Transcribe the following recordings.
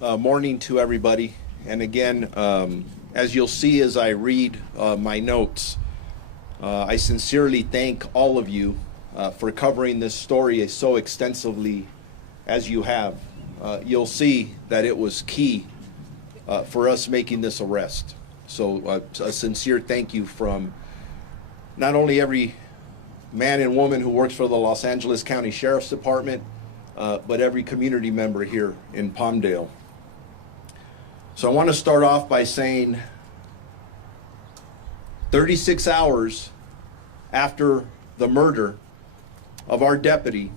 Morning to everybody. And again, as you'll see as I read my notes, I sincerely thank all of you for covering this story so extensively as you have. You'll see that it was key for us making this arrest. So a sincere thank you from not only every man and woman who works for the Los Angeles County Sheriff's Department, but every community member here in Palmdale. So I want to start off by saying 36 hours after the murder of our deputy,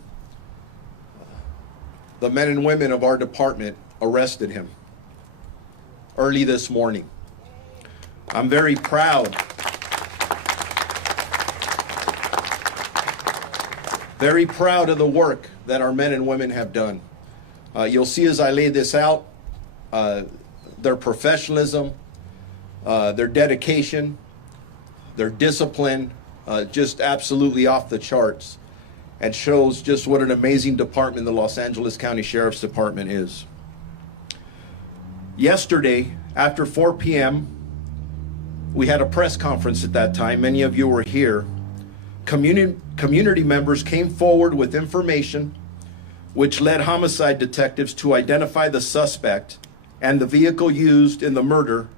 the men and women of our department arrested him early this morning. I'm very proud. Very proud of the work that our men and women have done. You'll see as I lay this out, their professionalism, their dedication, their discipline, just absolutely off the charts, and shows just what an amazing department the Los Angeles County Sheriff's Department is. Yesterday, after 4 p.m., we had a press conference at that time. Many of you were here. Community members came forward with information which led homicide detectives to identify the suspect and the vehicle used in the murder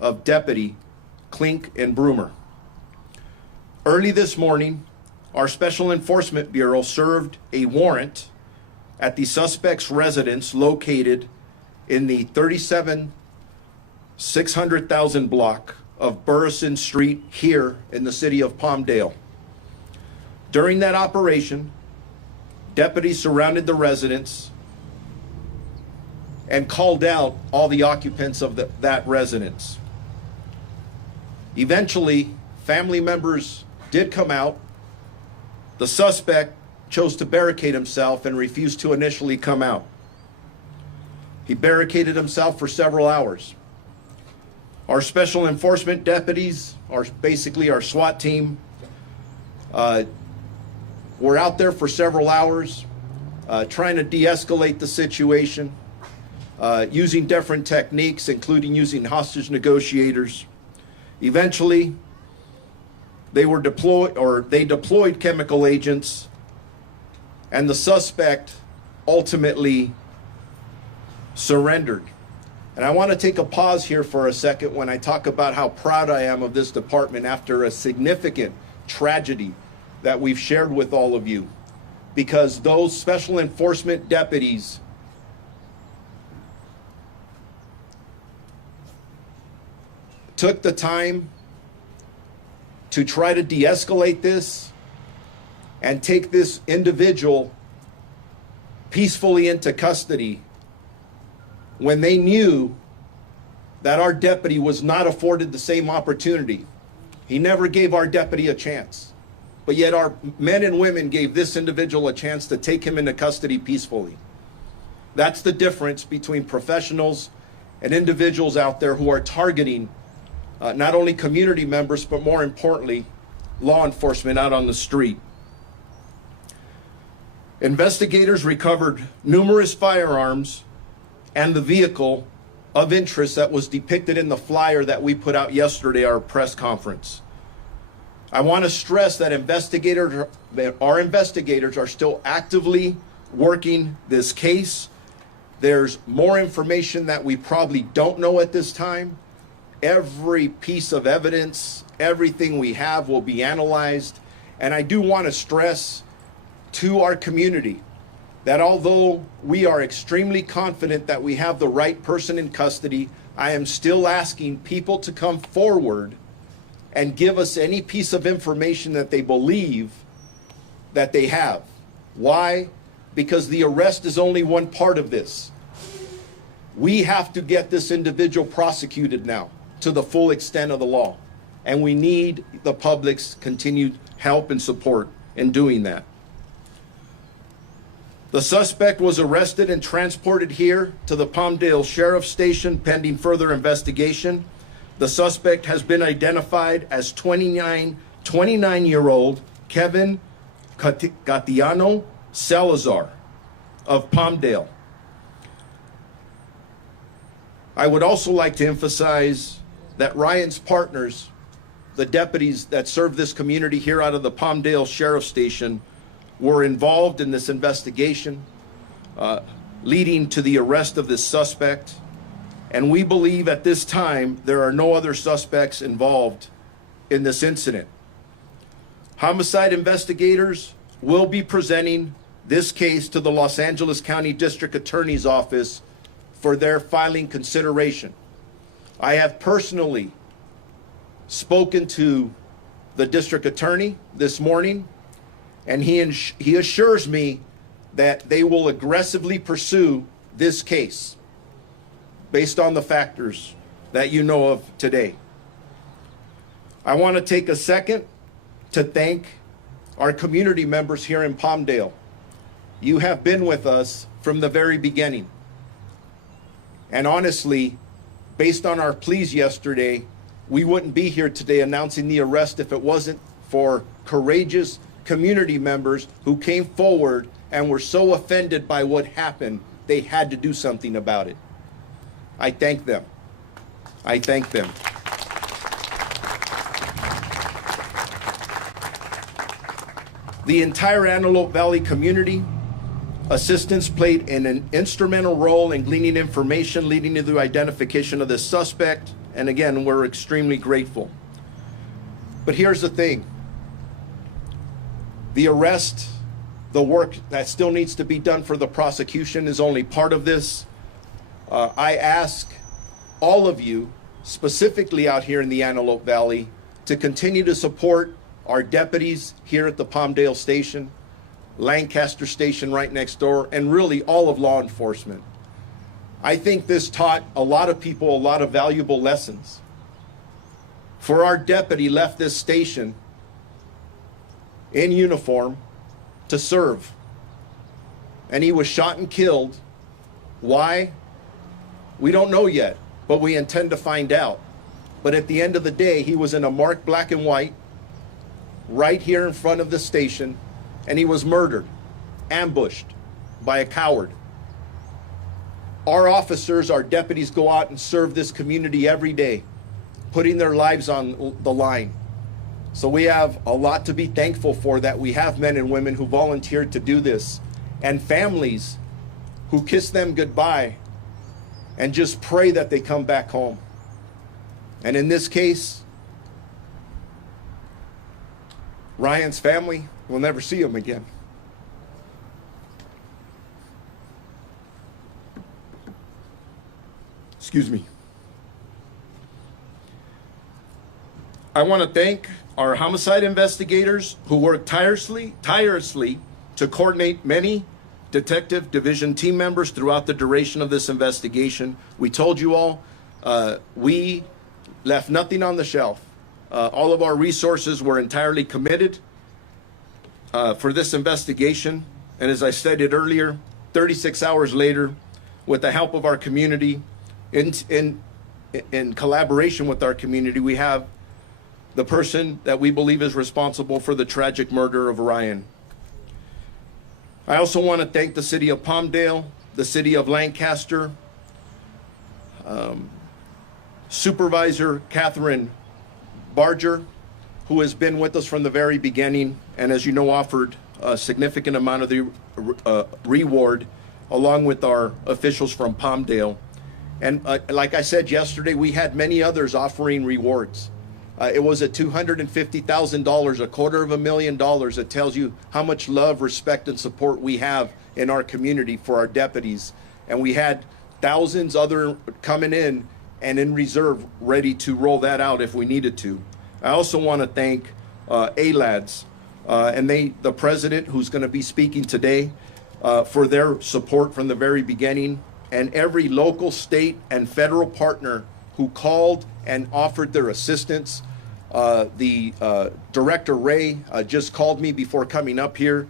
of Deputy Clinkunbroomer. Early this morning, our Special Enforcement Bureau served a warrant at the suspect's residence located in the 37,600,000 block of Burrison Street here in the city of Palmdale. During that operation, deputies surrounded the residence and called out all the occupants of that residence. Eventually, family members did come out. The suspect chose to barricade himself and refused to initially come out. He barricaded himself for several hours. Our special enforcement deputies, basically our SWAT team, were out there for several hours trying to de-escalate the situation, using different techniques, including using hostage negotiators. Eventually, they deployed chemical agents, and the suspect ultimately surrendered. And I want to take a pause here for a second when I talk about how proud I am of this department after a significant tragedy that we've shared with all of you, because those special enforcement deputies took the time to try to de-escalate this and take this individual peacefully into custody when they knew that our deputy was not afforded the same opportunity. He never gave our deputy a chance. But yet our men and women gave this individual a chance to take him into custody peacefully. That's the difference between professionals and individuals out there who are targeting not only community members, but more importantly, law enforcement out on the street. Investigators recovered numerous firearms and the vehicle of interest that was depicted in the flyer that we put out yesterday, our press conference. I want to stress that our investigators are still actively working this case. There's more information that we probably don't know at this time. Every piece of evidence, everything we have will be analyzed. And I do want to stress to our community that although we are extremely confident that we have the right person in custody, I am still asking people to come forward and give us any piece of information that they believe that they have. Why? Because the arrest is only one part of this. We have to get this individual prosecuted now to the full extent of the law. And we need the public's continued help and support in doing that. The suspect was arrested and transported here to the Palmdale Sheriff's Station pending further investigation. The suspect has been identified as 29-year-old Kevin Gatiano Salazar of Palmdale. I would also like to emphasize that Ryan's partners, the deputies that serve this community here out of the Palmdale Sheriff Station, were involved in this investigation, leading to the arrest of this suspect. And we believe at this time there are no other suspects involved in this incident. Homicide investigators will be presenting this case to the Los Angeles County District Attorney's Office for their filing consideration. I have personally spoken to the district attorney this morning, and he assures me that they will aggressively pursue this case based on the factors that you know of today. I want to take a second to thank our community members here in Palmdale. You have been with us from the very beginning. And honestly, based on our pleas yesterday, we wouldn't be here today announcing the arrest if it wasn't for courageous community members who came forward and were so offended by what happened, they had to do something about it. I thank them. I thank them. The entire Antelope Valley community assistance played an instrumental role in gleaning information leading to the identification of this suspect. And again, we're extremely grateful. But here's the thing. The arrest, the work that still needs to be done for the prosecution is only part of this. I ask all of you, specifically out here in the Antelope Valley, to continue to support our deputies here at the Palmdale Station, Lancaster Station right next door, and really all of law enforcement. I think this taught a lot of people a lot of valuable lessons. For our deputy left this station in uniform to serve, and he was shot and killed. Why? We don't know yet, but we intend to find out. But at the end of the day, he was in a marked black and white right here in front of the station, and he was murdered, ambushed by a coward. Our officers, our deputies, go out and serve this community every day, putting their lives on the line. So we have a lot to be thankful for, that we have men and women who volunteered to do this, and families who kiss them goodbye and just pray that they come back home. And in this case, Ryan's family will never see him again. Excuse me. I want to thank our homicide investigators who worked tirelessly to coordinate many detective division team members throughout the duration of this investigation. We told you all, we left nothing on the shelf. All of our resources were entirely committed for this investigation. And as I stated earlier, 36 hours later, with the help of our community, in collaboration with our community, we have the person that we believe is responsible for the tragic murder of Ryan. I also want to thank the city of Palmdale, the city of Lancaster, Supervisor Catherine Barger, who has been with us from the very beginning, and as you know, offered a significant amount of the reward, along with our officials from Palmdale. And like I said yesterday, we had many others offering rewards. It was at $250,000, $250,000. It tells you how much love, respect, and support we have in our community for our deputies. And we had thousands other coming in and in reserve, ready to roll that out if we needed to. I also want to thank LASD and the president, who's going to be speaking today, for their support from the very beginning, and every local, state, and federal partner who called and offered their assistance. Director Ray just called me before coming up here,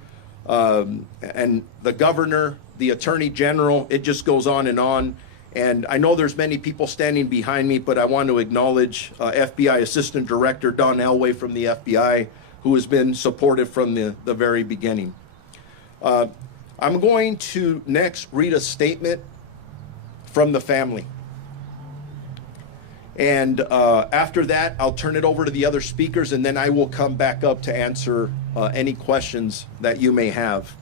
and the governor, the attorney general, it just goes on and on. And I know there's many people standing behind me, but I want to acknowledge FBI Assistant Director Don Elway from the FBI, who has been supportive from the very beginning. I'm going to next read a statement from the family. And after that, I'll turn it over to the other speakers, and then I will come back up to answer any questions that you may have.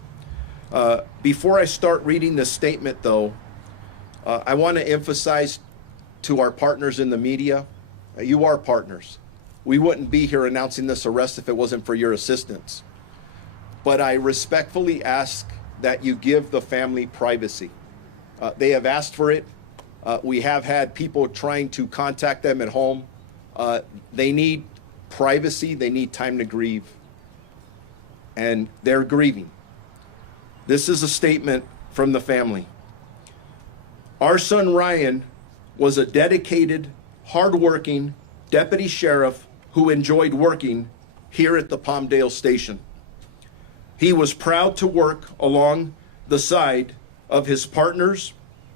Before I start reading the statement, though, I want to emphasize to our partners in the media, you are partners. We wouldn't be here announcing this arrest if it wasn't for your assistance. But I respectfully ask that you give the family privacy. They have asked for it. We have had people trying to contact them at home. They need privacy. They need time to grieve. And they're grieving. This is a statement from the family. Our son Ryan was a dedicated, hardworking deputy sheriff who enjoyed working here at the Palmdale station. He was proud to work along the side of his partners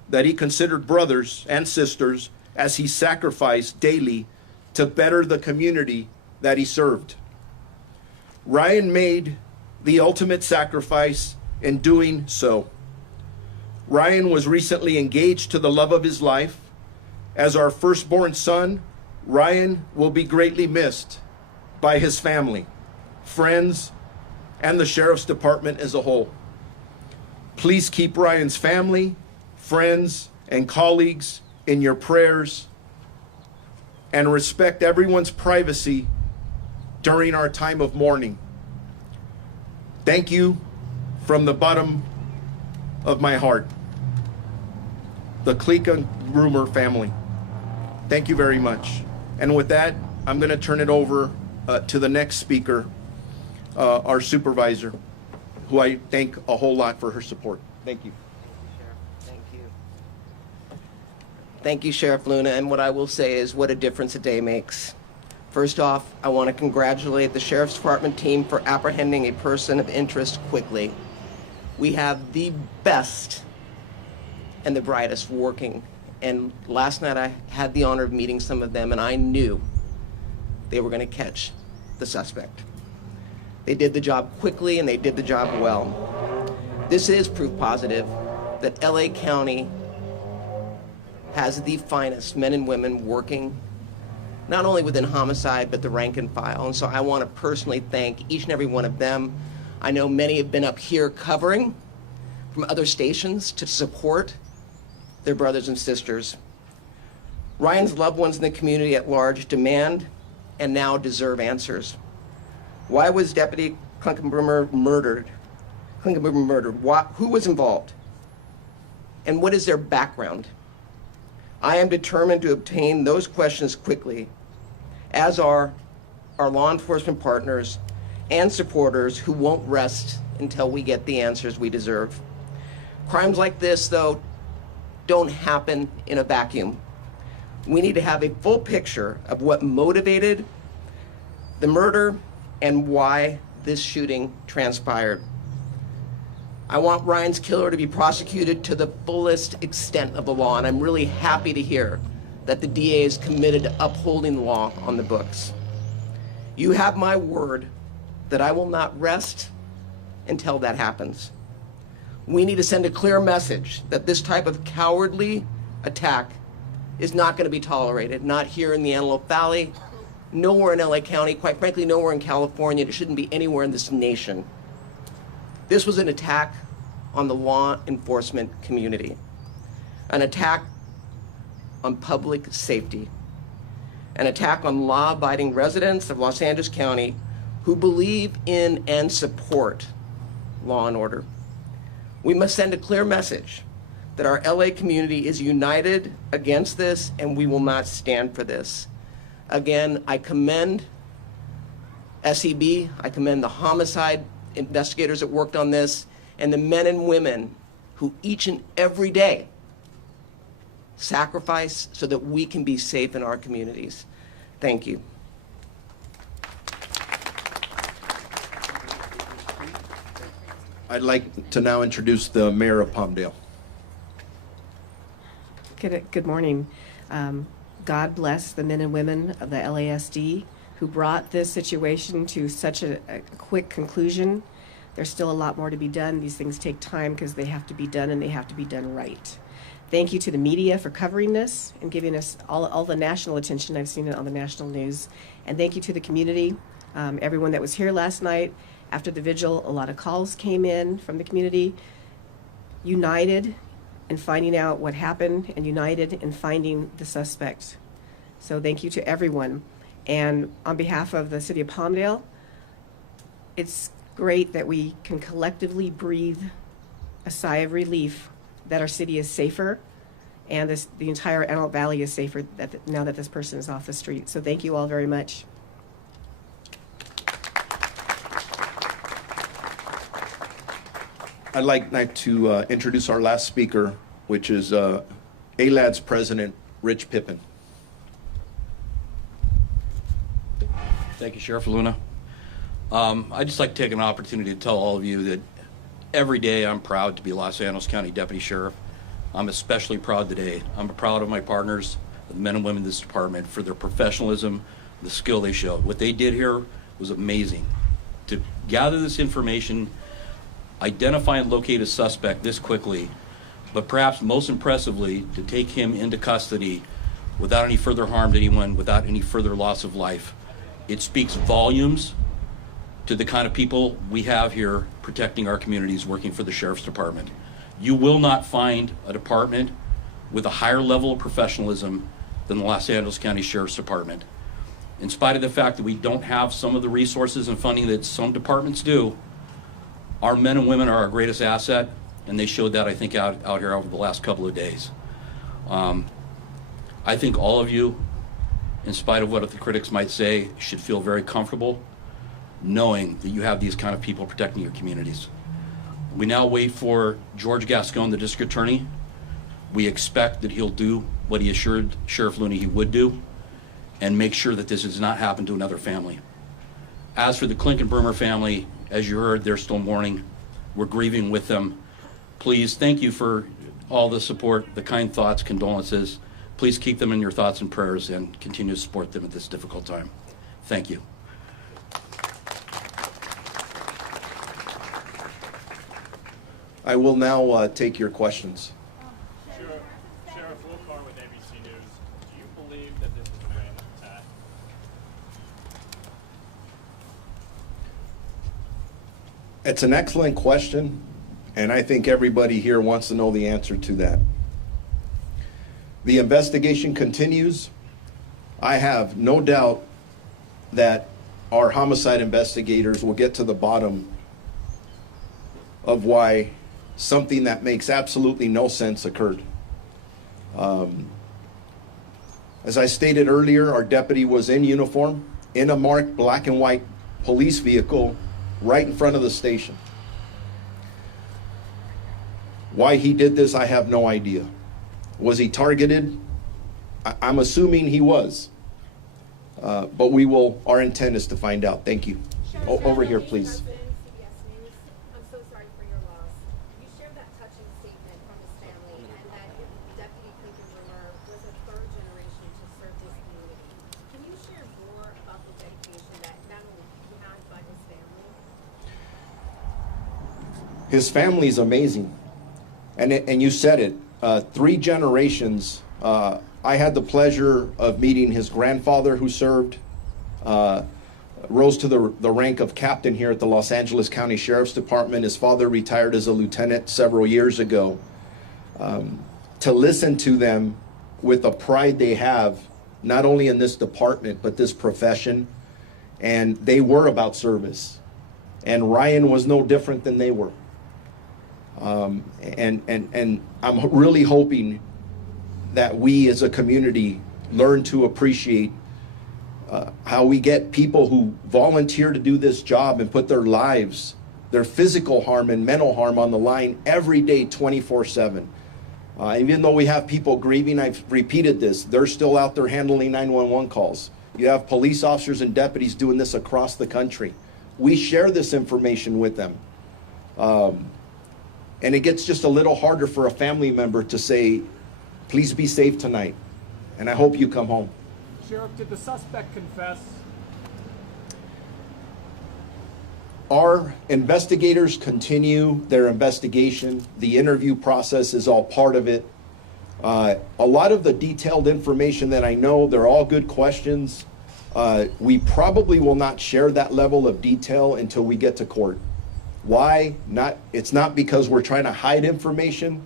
that he considered brothers and sisters as he sacrificed daily to better the community that he served. Ryan made the ultimate sacrifice in doing so. Ryan was recently engaged to the love of his life. As our firstborn son, Ryan will be greatly missed by his family, friends, and the Sheriff's Department as a whole. Please keep Ryan's family, friends, and colleagues in your prayers, and respect everyone's privacy during our time of mourning. Thank you from the bottom of my heart. The Clinkunbroomer family. Thank you very much. And with that, I'm going to turn it over to the next speaker, our supervisor, who I thank a whole lot for her support. Thank you. Thank you. Thank you, Sheriff Luna. And what I will say is what a difference a day makes. First off, I want to congratulate the Sheriff's Department team for apprehending a person of interest quickly. We have the best and the brightest working. And last night I had the honor of meeting some of them, and I knew they were going to catch the suspect. They did the job quickly, and they did the job well. This is proof positive that LA County has the finest men and women working, not only within homicide, but the rank and file. And so I want to personally thank each and every one of them. I know many have been up here covering from other stations to support their brothers and sisters. Ryan's loved ones in the community at large demand and now deserve answers. Why was Deputy Clinkunbroomer murdered? Who was involved? And what is their background? I am determined to obtain those questions quickly, as are our law enforcement partners and supporters who won't rest until we get the answers we deserve. Crimes like this, though, don't happen in a vacuum. We need to have a full picture of what motivated the murder and why this shooting transpired. I want Ryan's killer to be prosecuted to the fullest extent of the law, and I'm really happy to hear that the DA is committed to upholding the law on the books. You have my word that I will not rest until that happens. We need to send a clear message that this type of cowardly attack is not going to be tolerated, not here in the Antelope Valley, nowhere in LA County, quite frankly, nowhere in California. It shouldn't be anywhere in this nation. This was an attack on the law enforcement community, an attack on public safety, an attack on law-abiding residents of Los Angeles County who believe in and support law and order. We must send a clear message that our LA community is united against this, and we will not stand for this. Again, I commend SEB, I commend the homicide investigators that worked on this, and the men and women who each and every day sacrifice so that we can be safe in our communities. Thank you. I'd like to now introduce the mayor of Palmdale. Good morning. God bless the men and women of the LASD who brought this situation to such a quick conclusion. There's still a lot more to be done. These things take time because they have to be done, and they have to be done right. Thank you to the media for covering this and giving us all the national attention. I've seen it on the national news. And thank you to the community, everyone that was here last night. After the vigil, a lot of calls came in from the community, united in finding out what happened and united in finding the suspect. So thank you to everyone. And on behalf of the city of Palmdale, it's great that we can collectively breathe a sigh of relief that our city is safer and the entire Antelope Valley is safer now that this person is off the street. So thank you all very much. I'd like to introduce our last speaker, which is ALAD's president, Rich Pippin. Thank you, Sheriff Luna. I'd just like to take an opportunity to tell all of you that every day I'm proud to be Los Angeles County Deputy Sheriff. I'm especially proud today. I'm proud of my partners, the men and women in this department, for their professionalism, the skill they showed. What they did here was amazing. To gather this information, identify and locate a suspect this quickly, but perhaps most impressively, to take him into custody without any further harm to anyone, without any further loss of life. It speaks volumes to the kind of people we have here protecting our communities, working for the Sheriff's Department. You will not find a department with a higher level of professionalism than the Los Angeles County Sheriff's Department. In spite of the fact that we don't have some of the resources and funding that some departments do, our men and women are our greatest asset, and they showed that, I think, out here over the last couple of days. I think all of you, in spite of what the critics might say, should feel very comfortable knowing that you have these kind of people protecting your communities. We now wait for George Gascon, the district attorney. We expect that he'll do what he assured Sheriff Looney he would do and make sure that this does not happen to another family. As for the Clinkunbroomer family, as you heard, they're still mourning. We're grieving with them. Please, thank you for all the support, the kind thoughts, condolences. Please keep them in your thoughts and prayers and continue to support them at this difficult time. Thank you. I will now take your questions. Sheriff Wilcar with ABC News. Do you believe that this is a random attack? It's an excellent question, and I think everybody here wants to know the answer to that. The investigation continues. I have no doubt that our homicide investigators will get to the bottom of why something that makes absolutely no sense occurred. As I stated earlier, our deputy was in uniform, in a marked black and white police vehicle right in front of the station. Why he did this, I have no idea. Was he targeted? I'm assuming he was. But our intent is to find out. Thank you. Over here, please. I'm so sorry for your loss. You shared that touching statement from his family and that Deputy Clinkunbroomer was a third generation to serve this community. Can you share more about the dedication that not only he had but his family? His family is amazing. And you said it, 3 generations. I had the pleasure of meeting his grandfather who served, rose to the rank of captain here at the Los Angeles County Sheriff's Department. His father retired as a lieutenant several years ago. To listen to them with the pride they have, not only in this department, but this profession, and they were about service. And Ryan was no different than they were. And I'm really hoping that we as a community learn to appreciate how we get people who volunteer to do this job and put their lives, their physical harm and mental harm on the line every day, 24/7. Even though we have people grieving, I've repeated this, they're still out there handling 911 calls. You have police officers and deputies doing this across the country. We share this information with them. And it gets just a little harder for a family member to say, please be safe tonight, and I hope you come home. Sheriff, did the suspect confess? Our investigators continue their investigation. The interview process is all part of it. A lot of the detailed information that I know, they're all good questions. We probably will not share that level of detail until we get to court. Why? It's not because we're trying to hide information.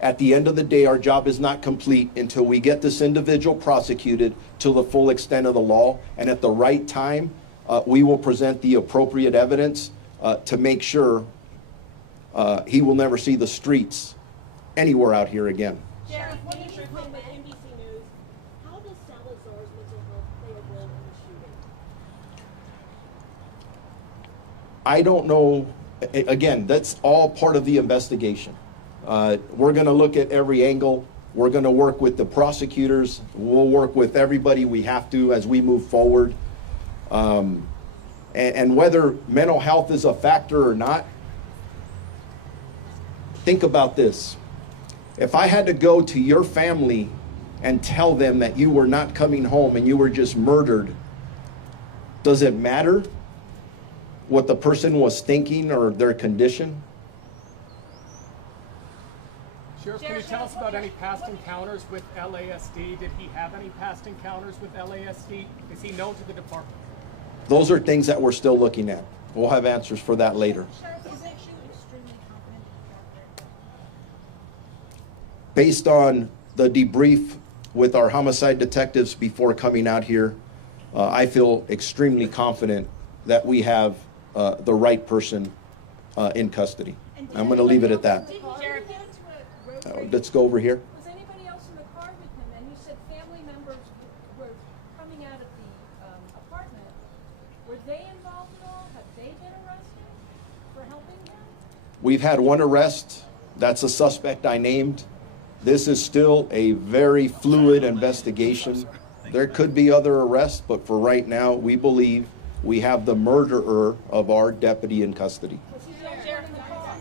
At the end of the day, our job is not complete until we get this individual prosecuted to the full extent of the law. And at the right time, we will present the appropriate evidence to make sure he will never see the streets anywhere out here again. Sheriff, what is your comment, NBC News? How does Salazar's mental health play a role in the shooting? I don't know. Again, that's all part of the investigation. We're going to look at every angle. We're going to work with the prosecutors. We'll work with everybody we have to as we move forward. And whether mental health is a factor or not, think about this. If I had to go to your family and tell them that you were not coming home and you were just murdered, does it matter what the person was thinking or their condition? Sheriff, can you tell us about any past encounters with LASD? Did he have any past encounters with LASD? Is he known to the department? Those are things that we're still looking at. We'll have answers for that later. Sheriff, is it extremely confident in the character? Based on the debrief with our homicide detectives before coming out here, I feel extremely confident that we have the right person in custody. I'm going to leave it at that. Let's go over here. Was anybody else in the car with him? And you said family members were coming out of the apartment. Were they involved at all? Have they been arrested for helping him? We've had one arrest. That's a suspect I named. This is still a very fluid investigation. There could be other arrests, but for right now, we believe we have the murderer of our deputy in custody. Was he still there in the car?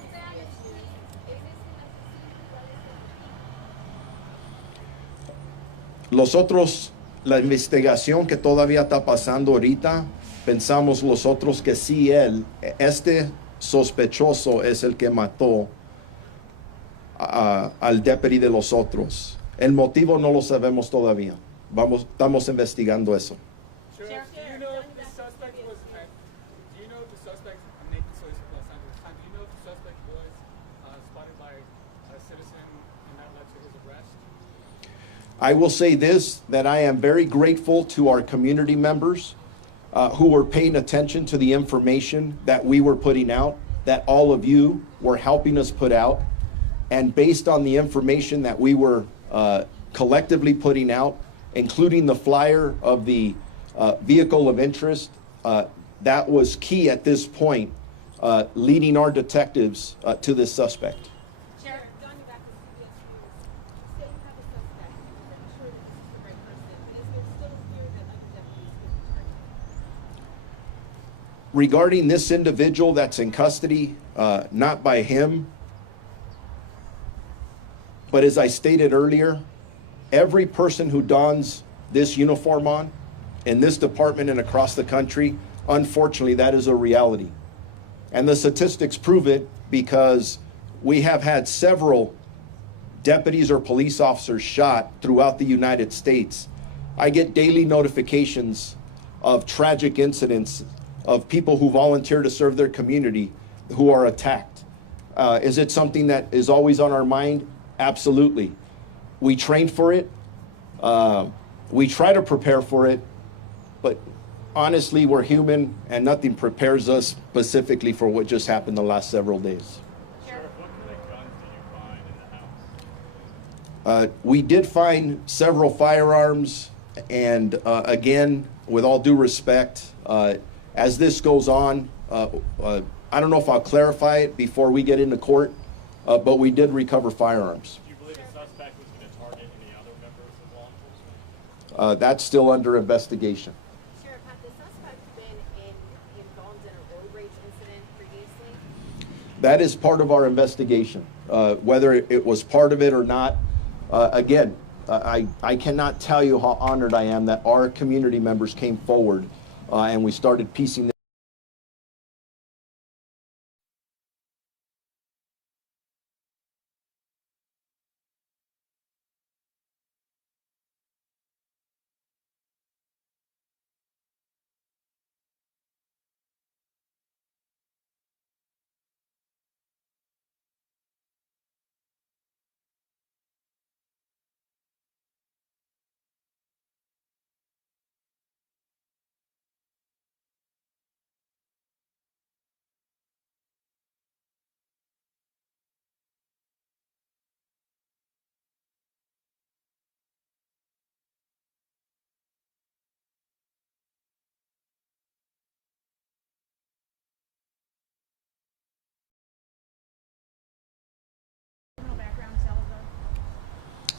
Los otros, la investigación que todavía está pasando ahorita, pensamos los otros que sí este sospechoso es el que mató al deputy de los otros. El motivo no lo sabemos todavía. Estamos investigando eso. Sheriff, do you know if the suspect was, do you know if the suspect, I'm Nathan Solis from Los Angeles Times, do you know if the suspect was spotted by a citizen and that led to his arrest? I will say this, that I am very grateful to our community members who were paying attention to the information that we were putting out, that all of you were helping us put out. And based on the information that we were collectively putting out, including the flyer of the vehicle of interest, that was key at this point, leading our detectives to this suspect. Sheriff, going back to CBS News, you say you have a suspect. You're pretty sure that this is the right person, but is there still a fear that other deputies could be targeted? Regarding this individual that's in custody, not by him, but as I stated earlier, every person who dons this uniform on in this department and across the country, unfortunately, that is a reality. And the statistics prove it because we have had several deputies or police officers shot throughout the United States. I get daily notifications of tragic incidents of people who volunteer to serve their community who are attacked. Is it something that is always on our mind? Absolutely. We train for it. We try to prepare for it, but honestly, we're human and nothing prepares us specifically for what just happened the last several days. Sheriff, what kind of guns did you find in the house? We did find several firearms, and again, with all due respect, as this goes on, I don't know if I'll clarify it before we get into court, but we did recover firearms. Do you believe the suspect was going to target any other members of law enforcement? That's still under investigation. Sheriff, have the suspects been involved in a road rage incident previously? That is part of our investigation. Whether it was part of it or not, again, I cannot tell you how honored I am that our community members came forward and we started piecing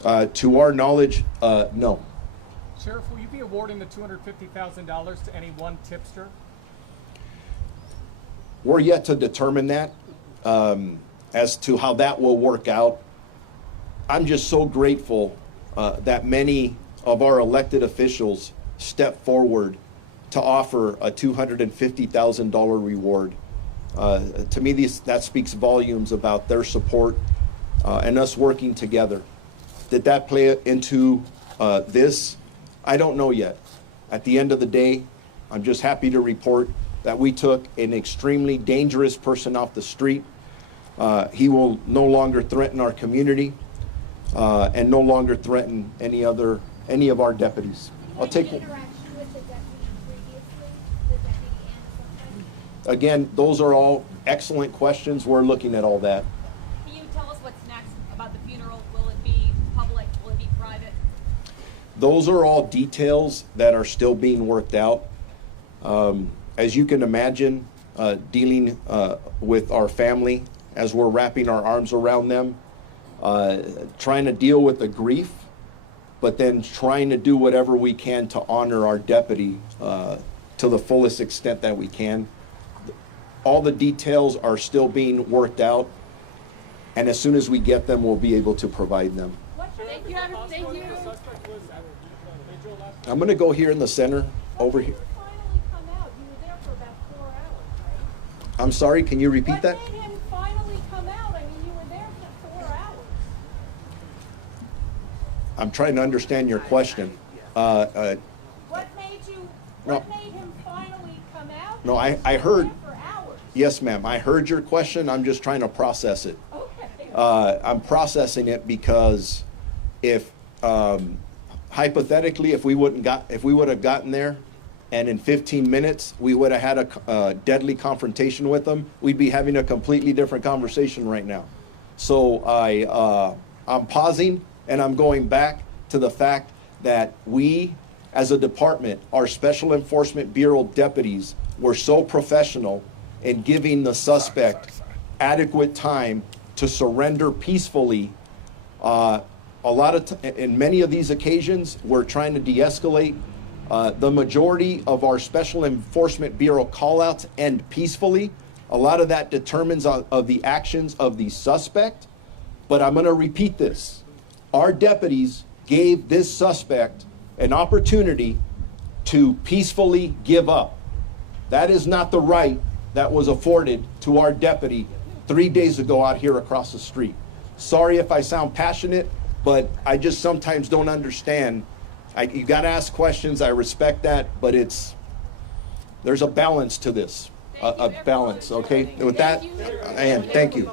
To our knowledge, no. Sheriff, will you be awarding the $250,000 to any one tipster? We're yet to determine that as to how that will work out. I'm just so grateful that many of our elected officials step forward to offer a $250,000 reward. To me, that speaks volumes about their support and us working together. Did that play into this? I don't know yet. At the end of the day, I'm just happy to report that we took an extremely dangerous person off the street. He will no longer threaten our community and no longer threaten any of our deputies. I'll take. Interaction with the deputy previously, the deputy and the suspect? Again, those are all excellent questions. We're looking at all that. Can you tell us what's next about the funeral? Will it be public? Will it be private? Those are all details that are still being worked out. As you can imagine, dealing with our family as we're wrapping our arms around them, trying to deal with the grief, but then trying to do whatever we can to honor our deputy to the fullest extent that we can. All the details are still being worked out, and as soon as we get them, we'll be able to provide them. Thank you. Thank you. The suspect was at the vigil last night. I'm going to go here in the center, over here. When did you finally come out? You were there for about 4 hours, right? I'm sorry, can you repeat that? What made him finally come out? I mean, you were there for 4 hours. I'm trying to understand your question. What made you? No. What made him finally come out? No, I You were heard. there for hours. Yes, ma'am. I heard your question. I'm just trying to process it. Okay. I'm processing it because if hypothetically, if we would have gotten there, and in 15 minutes we would have had a deadly confrontation with them, we'd be having a completely different conversation right now. So I'm pausing and I'm going back to the fact that we, as a department, our Special Enforcement Bureau deputies were so professional in giving the suspect adequate time to surrender peacefully. In many of these occasions, we're trying to de-escalate. The majority of our Special Enforcement Bureau callouts end peacefully. A lot of that determines of the actions of the suspect. But I'm going to repeat this. Our deputies gave this suspect an opportunity to peacefully give up. That is not the right that was afforded to our deputy 3 days ago out here across the street. Sorry if I sound passionate, but I just sometimes don't understand. You got to ask questions. I respect that, but there's a balance to this, a balance. Okay. With that, and thank you.